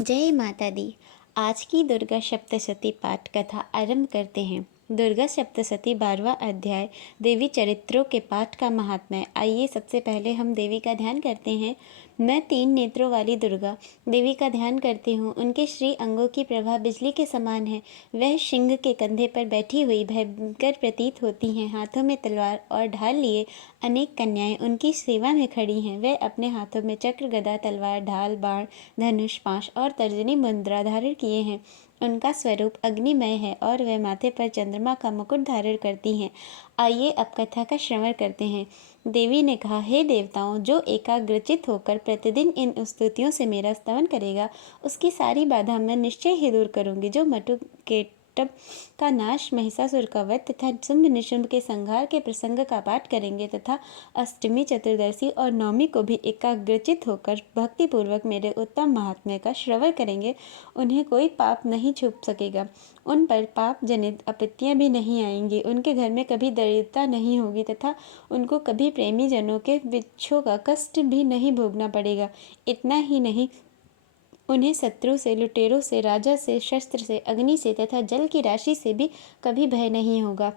जय माता दी। आज की दुर्गा सप्तशती पाठ कथा आरंभ करते हैं। दुर्गा सप्तशती 12वां अध्याय देवी चरित्रों के पाठ का महात्म्य। आइए सबसे पहले हम देवी का ध्यान करते हैं। मैं 3 नेत्रों वाली दुर्गा देवी का ध्यान करती हूँ। उनके श्री अंगों की प्रभा बिजली के समान है। वह सिंह के कंधे पर बैठी हुई भयंकर प्रतीत होती हैं। हाथों में तलवार और ढाल लिए अनेक कन्याएं उनकी सेवा में खड़ी हैं। वह अपने हाथों में चक्र, गदा, तलवार, ढाल, बाण, धनुष, पाश और तर्जनी मुद्रा धारण किए हैं। उनका स्वरूप अग्निमय है और वे माथे पर चंद्रमा का मुकुट धारण करती हैं। आइए अब कथा का श्रवण करते हैं। देवी ने कहा, हे देवताओं, जो एकाग्रचित होकर प्रतिदिन इन स्तुतियों से मेरा स्तवन करेगा, उसकी सारी बाधा मैं निश्चय ही दूर करूंगी। जो मटु के का नाश, महिषासुर का वध तथा शुंभ निशुंभ के संहार के प्रसंग का पाठ करेंगे तथा अष्टमी, चतुर्दशी और नवमी को भी एकाग्रचित होकर भक्तिपूर्वक मेरे उत्तम महात्म्य का श्रवण करेंगे, उन्हें कोई पाप नहीं छूप सकेगा। उन पर पाप जनित आपत्तियां भी नहीं आएंगी। उनके घर में कभी दरिद्रता नहीं होगी तथा उनको कभी प्रेमी जनों के विच्छों का कष्ट भी नहीं भोगना पड़ेगा। इतना ही नहीं, उन्हें शत्रु से, लुटेरों से, राजा से, शस्त्र से, अग्नि से तथा जल की राशि से भी कभी भय नहीं होगा।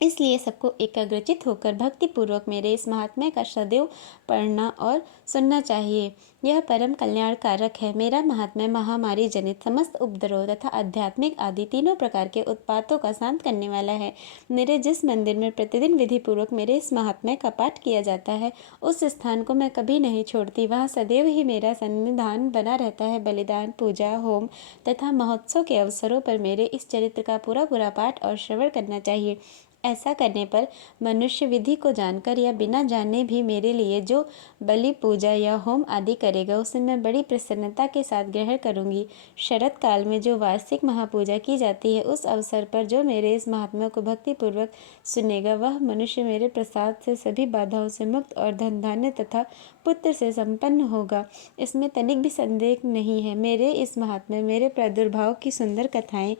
इसलिए सबको एकाग्रचित होकर भक्तिपूर्वक मेरे इस महात्म्य का सदैव पढ़ना और सुनना चाहिए। यह परम कल्याण कारक है। मेरा महात्म्य महामारी जनित समस्त उपद्रव तथा आध्यात्मिक आदि तीनों प्रकार के उत्पातों का शांत करने वाला है। मेरे जिस मंदिर में प्रतिदिन विधि पूर्वक मेरे इस महात्म्य का पाठ किया जाता है, उस स्थान को मैं कभी नहीं छोड़ती। वहाँ सदैव ही मेरा सन्निधान बना रहता है। बलिदान, पूजा, होम तथा महोत्सव के अवसरों पर मेरे इस चरित्र का पूरा पाठ और श्रवण करना चाहिए। ऐसा करने पर मनुष्य विधि को जानकर या बिना जाने भी मेरे लिए जो बलि, पूजा या होम आदि करेगा, उसे मैं बड़ी प्रसन्नता के साथ ग्रहण करूंगी। शरत काल में जो वार्षिक महापूजा की जाती है, उस अवसर पर जो मेरे इस महात्म्य को भक्तिपूर्वक सुनेगा, वह मनुष्य मेरे प्रसाद से सभी बाधाओं से मुक्त और धन धान्य तथा पुत्र से संपन्न होगा। इसमें तनिक भी संदेह नहीं है। मेरे इस महात्म्य, मेरे प्रादुर्भाव की सुंदर कथाएं,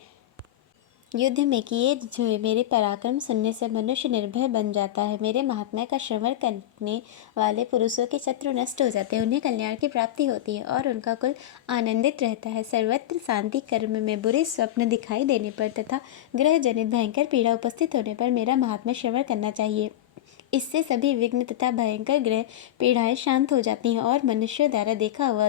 युद्ध में किए हुए मेरे पराक्रम सुनने से मनुष्य निर्भय बन जाता है। मेरे महात्म्य का श्रवण करने वाले पुरुषों के शत्रु नष्ट हो जाते हैं, उन्हें कल्याण की प्राप्ति होती है और उनका कुल आनंदित रहता है। सर्वत्र शांति, कर्म में बुरे स्वप्न दिखाई देने पर तथा ग्रह जनित भयंकर पीड़ा उपस्थित होने पर मेरा महात्म्य श्रवण करना चाहिए। इससे सभी विघ्न तथा भयंकर ग्रह पीड़ाएं शांत हो जाती हैं और मनुष्यों द्वारा देखा हुआ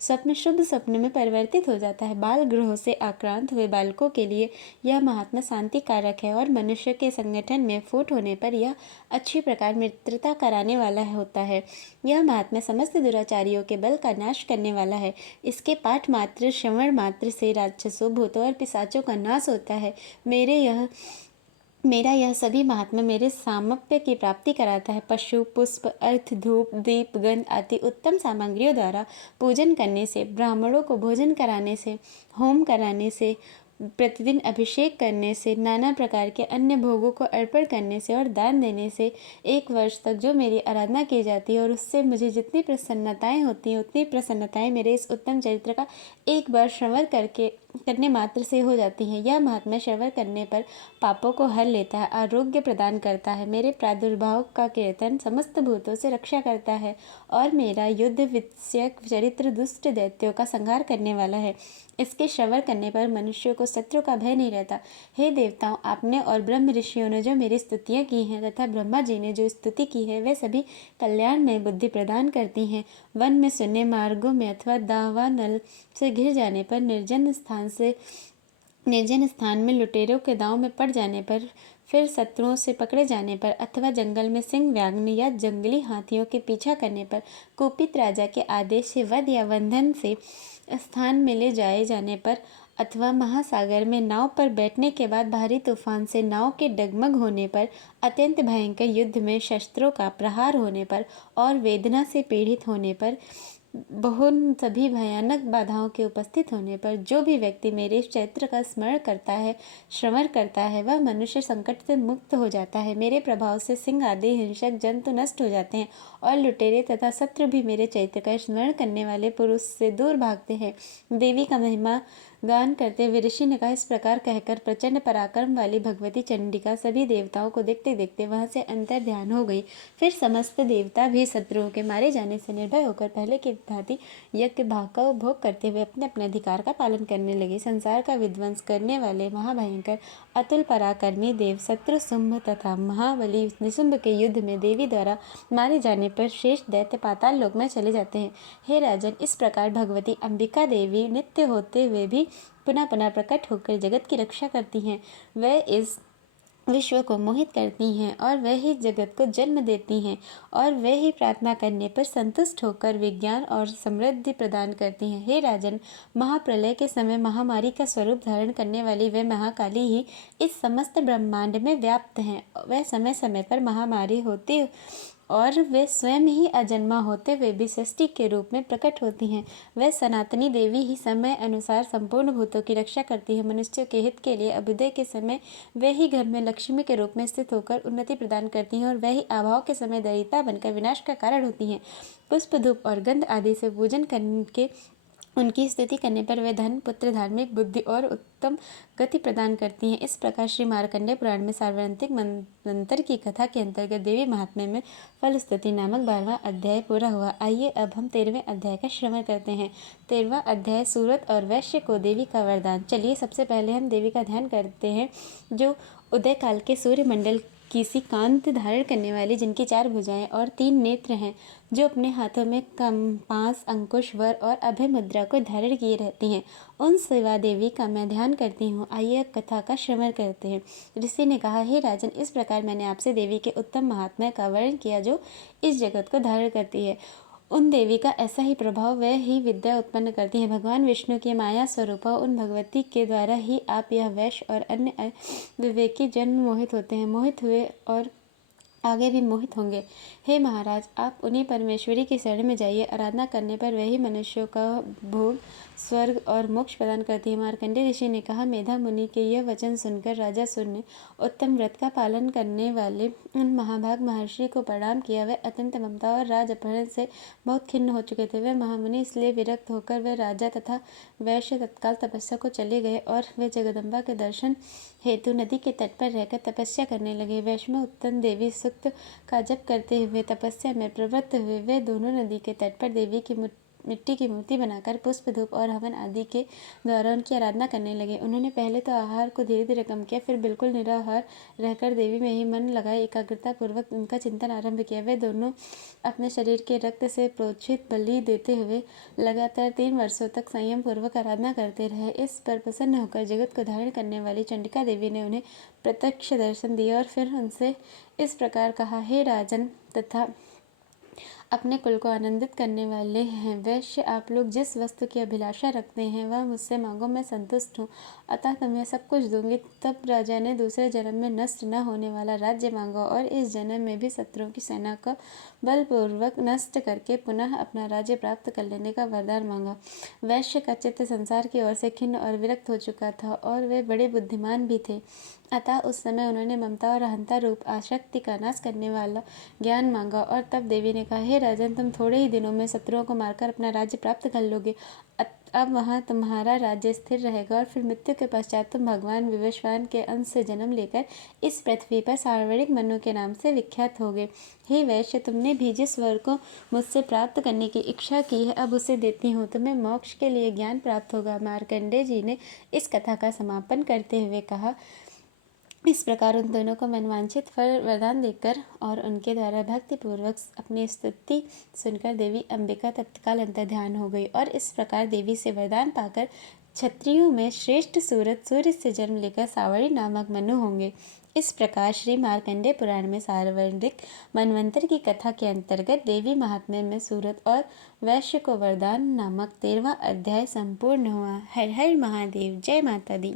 स्वप्न शुभ स्वप्न में परिवर्तित हो जाता है। बाल ग्रहों से आक्रांत हुए बालकों के लिए यह महात्मा शांति कारक है और मनुष्य के संगठन में फूट होने पर यह अच्छी प्रकार मित्रता कराने वाला होता है। यह महात्मा समस्त दुराचारियों के बल का नाश करने वाला है। इसके पाठ मात्र, श्रवण मात्र से राक्षसों, भूतों और पिशाचों का नाश होता है। मेरा यह सभी महात्मा मेरे सामर्थ्य की प्राप्ति कराता है। पशु, पुष्प, अर्थ, धूप, दीप, गंध आदि उत्तम सामग्रियों द्वारा पूजन करने से, ब्राह्मणों को भोजन कराने से, होम कराने से, प्रतिदिन अभिषेक करने से, नाना प्रकार के अन्य भोगों को अर्पण करने से और दान देने से 1 वर्ष तक जो मेरी आराधना की जाती है और उससे मुझे जितनी प्रसन्नताएं होती हैं, उतनी प्रसन्नताएं मेरे इस उत्तम चरित्र का एक बार श्रवण करने मात्र से हो जाती हैं। यह महात्म्य श्रवण करने पर पापों को हर लेता है, आरोग्य प्रदान करता है, मेरे प्रादुर्भाव का कीर्तन समस्त भूतों से रक्षा करता है और मेरा युद्ध विषयक चरित्र दुष्ट दैत्यों का संहार करने वाला है। इसके श्रवण करने पर मनुष्यों को शत्रु का भय नहीं रहता। हे देवताओं, आपने और ब्रह्म ऋषियों ने जो मेरी स्तुतियाँ की हैं तथा ब्रह्मा जी ने जो स्तुति की है, वे सभी कल्याण में बुद्धि प्रदान करती हैं। वन में, सुने मार्गों में अथवा दावानल से घिर जाने पर, निर्जन स्थान में लुटेरों के दांव में पड़ जाने पर, फिर शत्रुओं से पकड़े जाने पर, अथवा जंगल में सिंह, व्याघ्र या जंगली हाथियों के पीछा करने पर, कुपित राजा के आदेश से वध या बंधन से स्थान में ले जाए जाने पर, अथवा महासागर में नाव पर बैठने के बाद भारी तूफान से नाव के डगमग होने पर, अत्यंत भयंकर युद्ध में शस्त्रों का प्रहार होने पर और वेदना से पीड़ित होने पर, बहुत सभी भयानक बाधाओं के उपस्थित होने पर जो भी व्यक्ति मेरे इस चरित्र का स्मरण करता है, श्रवण करता है, वह मनुष्य संकट से मुक्त हो जाता है। मेरे प्रभाव से सिंह आदि हिंसक जंतु नष्ट हो जाते हैं और लुटेरे तथा शत्रु भी मेरे चरित्र का स्मरण करने वाले पुरुष से दूर भागते हैं। देवी का महिमा गान करते हुए ऋषि ने कहा, इस प्रकार कहकर प्रचंड पराक्रम वाली भगवती चंडिका सभी देवताओं को देखते देखते वहां से अंतर ध्यान हो गई। फिर समस्त देवता भी शत्रुओं के मारे जाने से निर्भय होकर पहले की भांति यज्ञ भाग का उपभोग करते हुए अपने अपने अधिकार का पालन करने लगे। संसार का विध्वंस करने वाले महाभयंकर अतुल पराक्रमी देव शत्रु शुंभ तथा महाबली निशुंभ के युद्ध में देवी द्वारा मारे जाने पर श्रेष्ठ दैत्य पाताल लोक में चले जाते हैं। हे राजन, इस प्रकार भगवती अंबिका देवी नित्य होते हुए भी पुनः पुनः प्रकट होकर जगत की रक्षा करती हैं। वह इस विश्व को मोहित करती हैं और वह ही जगत को जन्म देती हैं और वह ही प्रार्थना करने पर संतुष्ट होकर विज्ञान और समृद्धि प्रदान करती हैं। हे राजन, महाप्रलय के समय महामारी का स्वरूप धारण करने वाली वह महाकाली ही इस समस्त ब्रह्मांड में व्याप्त हैं। वह समय समय पर महामारी होती और वे स्वयं ही अजन्मा होते हुए भी सृष्टि के रूप में प्रकट होती हैं। वह सनातनी देवी ही समय अनुसार संपूर्ण भूतों की रक्षा करती है। मनुष्यों के हित के लिए अभ्युदय के समय वे ही घर में लक्ष्मी के रूप में स्थित होकर उन्नति प्रदान करती हैं और वह ही अभाव के समय दरिद्रता बनकर विनाश का कारण होती हैं। पुष्प, धूप और गंध आदि से पूजन करके उनकी स्तुति करने पर वे धन, पुत्र, धार्मिक बुद्धि और उत्तम गति प्रदान करती हैं। इस प्रकार श्री मार्कंडेय पुराण में सार्वत्रिक मंत्र की कथा के अंतर्गत देवी महात्म्य में फल स्तुति नामक 12वां अध्याय पूरा हुआ। आइए अब हम 13वें अध्याय का श्रवण करते हैं। 13वां अध्याय सूरत और वैश्य को देवी का वरदान। चलिए सबसे पहले हम देवी का ध्यान करते हैं, जो उदय काल के सूर्यमंडल की सी कांति धारण करने वाली, जिनकी 4 भुजाएं और 3 नेत्र हैं, जो अपने हाथों में कंपास, अंकुश, वर और अभय मुद्रा को धारण किए रहती हैं। उन शिवा देवी का मैं ध्यान करती हूँ। आइए अब कथा का श्रवण करते हैं। ऋषि ने कहा, हे राजन, इस प्रकार मैंने आपसे देवी के उत्तम महात्म्य का वर्णन किया, जो इस जगत को धारण करती है। उन देवी का ऐसा ही प्रभाव, वह ही विद्या उत्पन्न करती है। भगवान विष्णु की माया स्वरूपा उन भगवती के द्वारा ही आप यह वैश्य और अन्य विवेकी जन मोहित होते हैं, मोहित हुए और आगे भी मोहित होंगे। हे महाराज, आप उन्हीं परमेश्वरी की शरण में जाइए। आराधना करने पर वही मनुष्यों का भोग, स्वर्ग और मोक्ष प्रदान करती है। मार्कंडेय ऋषि ने कहा, मेधा मुनि के यह वचन सुनकर राजा सूर्य ने उत्तम व्रत का पालन करने वाले उन महाभाग महर्षि को प्रणाम किया। वे अत्यंत ममता और राज अपहरण से बहुत खिन्न हो चुके थे। वे महामुनि इसलिए विरक्त होकर वे राजा तथा वैश्य तत्काल तपस्या को चले गए और वे जगदम्बा के दर्शन हेतु नदी के तट पर रहकर तपस्या करने लगे। वैश्य में उत्तम देवी सूक्त का जप करते हुए तपस्या में प्रवृत्त हुए। वे दोनों नदी के तट पर देवी की मिट्टी की मूर्ति बनाकर पुष्प, धूप और हवन आदि के द्वारा उनकी आराधना करने लगे। उन्होंने पहले तो आहार को धीरे धीरे कम किया, फिर बिल्कुल निराहार रहकर देवी में ही मन लगाए एकाग्रता पूर्वक उनका चिंतन आरंभ किया। वे दोनों अपने शरीर के रक्त से प्रोक्षित बलि देते हुए लगातार 3 वर्षों तक संयम पूर्वक आराधना करते रहे। इस पर प्रसन्न होकर जगत को धारण करने वाली चंडिका देवी ने उन्हें प्रत्यक्ष दर्शन दिया और फिर उनसे इस प्रकार कहा, हे राजन तथा अपने कुल को आनंदित करने वाले हैं वैश्य, आप लोग जिस वस्तु की अभिलाषा रखते हैं वह मुझसे मांगो, मैं संतुष्ट हूँ, अतः तुम्हें सब कुछ दूंगी। तब राजा ने दूसरे जन्म में नष्ट न होने वाला राज्य मांगा और इस जन्म में भी शत्रुओं की सेना को बलपूर्वक नष्ट करके पुनः अपना राज्य प्राप्त कर लेने का वरदान मांगा। वैश्य का चित्त संसार की ओर से खिन्न और विरक्त हो चुका था और वे बड़े बुद्धिमान भी थे, अतः उस समय उन्होंने ममता और अहंता रूप आसक्ति का नाश करने वाला ज्ञान मांगा। और तब देवी ने कहा, हे राजन, तुम थोड़े ही दिनों में शत्रुओं को मारकर अपना राज्य प्राप्त कर लोगे। अब वहाँ तुम्हारा राज्य स्थिर रहेगा और फिर मृत्यु के पश्चात तुम भगवान विवस्वान के अंश से जन्म लेकर इस पृथ्वी पर सार्वणिक मनु के नाम से विख्यात होगे। हे वैश्य, तुमने भी जिस वर को मुझसे प्राप्त करने की इच्छा की है, अब उसे देती हूँ, तुम्हें मोक्ष के लिए ज्ञान प्राप्त होगा। मार्कंडेय जी ने इस कथा का समापन करते हुए कहा, इस प्रकार उन दोनों को मनवांछित फल वरदान देकर और उनके द्वारा भक्तिपूर्वक अपनी स्तुति सुनकर देवी अंबिका तत्काल अंतर्ध्यान हो गई और इस प्रकार देवी से वरदान पाकर क्षत्रियों में श्रेष्ठ सूरत सूर्य से जन्म लेकर सावरी नामक मनु होंगे। इस प्रकार श्री मार्कंडेय पुराण में सार्वत्रिक मनवंतर की कथा के अंतर्गत देवी महात्म्य में सूरत और वैश्य को वरदान नामक 13वां अध्याय संपूर्ण हुआ। हर हर महादेव। जय माता दी।